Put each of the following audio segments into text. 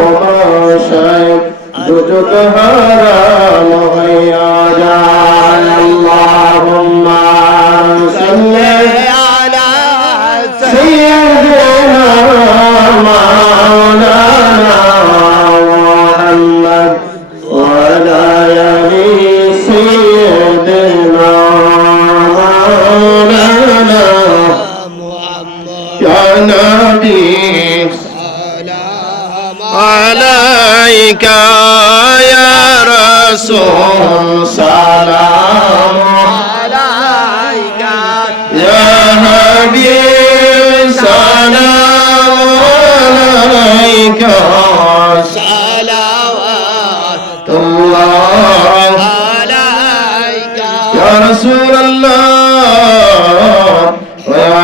ভালোবাসায় দুজক হারাম হইয়া যায়। আল্লাহুম্মা সাল্লি আলা সাইয়্যিদিনা মাওলানা মুহাম্মদ ওয়া আলা আলি সাইয়্যিদিনা মাওলানা মুহাম্মদ ইয়া নবী عليك يا رسول سلام عليك يا حبيب سلام عليك صلوات الله عليك يا رسول الله يا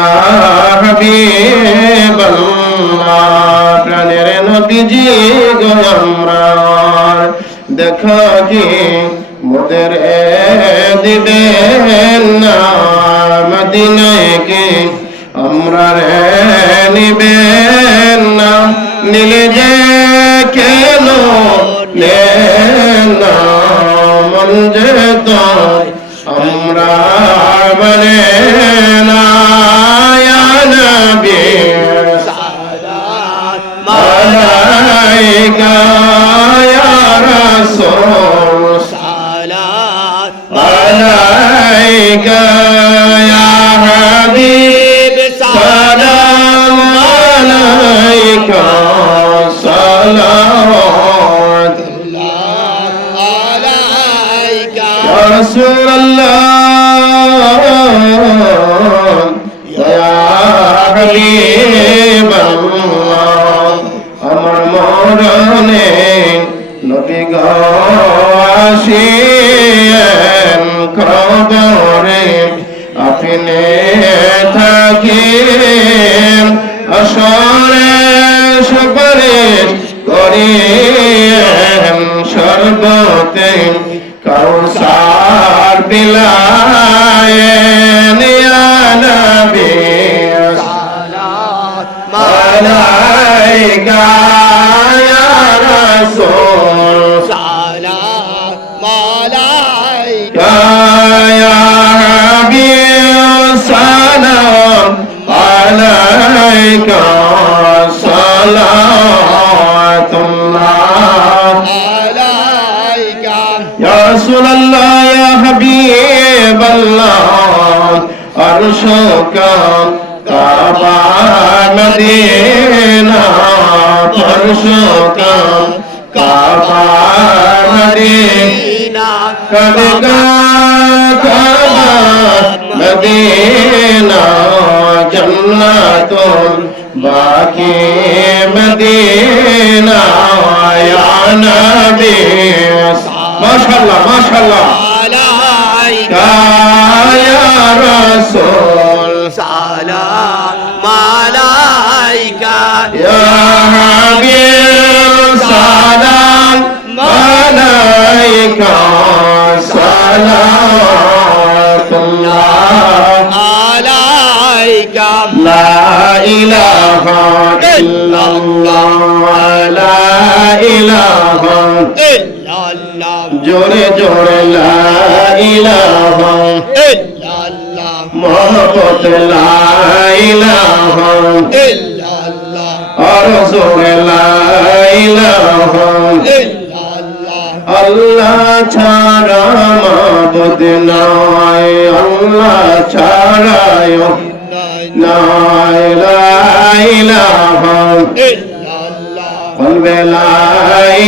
حبيب الله প্রাণের নবীজি গো আমরার দেখা কি মোদের দিবেন না মদিনায় কি আমরা নিবেন না নিলে যে কেন নেন না মন যে তো আমরা বলে না ইয়া নবী عليك يا رسول صلاة عليك يا حبيب سلام عليك صلوات الله عليك يا رسول الله يا حبيب الله আমার মরণে নবী গো আসিয়েন কবরে আপনি থাকিন আসরে সুপারিশ করিয়েন সর্বতে কাউসার বিলায়েন ইয়া নবী সালাত আলাইকা ইয়া রাসূল সালাত আলাইকা ইয়া হাবিব সালাম আলাইকা সালাতুল্লাহ আলাইকা ইয়া রাসূলুল্লাহ ইয়া হাবিবাল্লাহ আরশুকা কাবা মদিনা আরশুকা কাবা মদিনা কাবা কাবা মদিনা জান্নাতুল বাকি মদিনা ইয়া নবী মাশাআল্লাহ মাশাআল্লাহ আলাইকা ইয়া রাসূল সালাম আলাইকা ইয়া হাবিব সালাম আলাইকা সালাতুল্লাহ আলাইকা লা ইলাহা ইল্লাল্লাহ লা ইলাহা ইল্লাল্লাহ জোরে জোরে লা ইলাহা ইল্লাল্লাহ মোহাম্মদ লা ইলাহা ইল্লাল্লাহ আর জোরে লা ইলাহা ইল্লাল্লাহ আল্লাহ ছাড়া মাবুদ নাই আল্লাহ ছাড়া নাই লা ইলাহা ইল্লাল্লাহ বলবে লা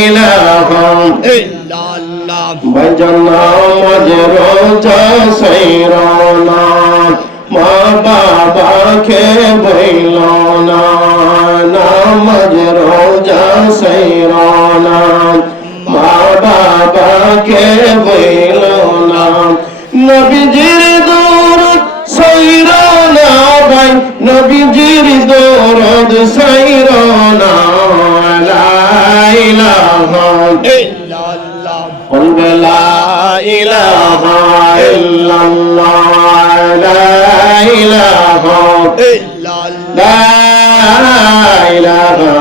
ইলাহা ইল্লাল্লাহ বজনা মজরোজা সাইরানা মা বাবাকে বইলানা নামাজ রোজা সাইরানা মা বাবাকে বইলানা নবীজির দরদ সাইরানা ভাই নবীজির দরদ সাইরানা লা ইলাহা ইল্লাল্লাহ বলবে লা ইলাহা ইল্লাল্লাহ লা ইলাহা ইল্লাল্লাহ লা ইলাহা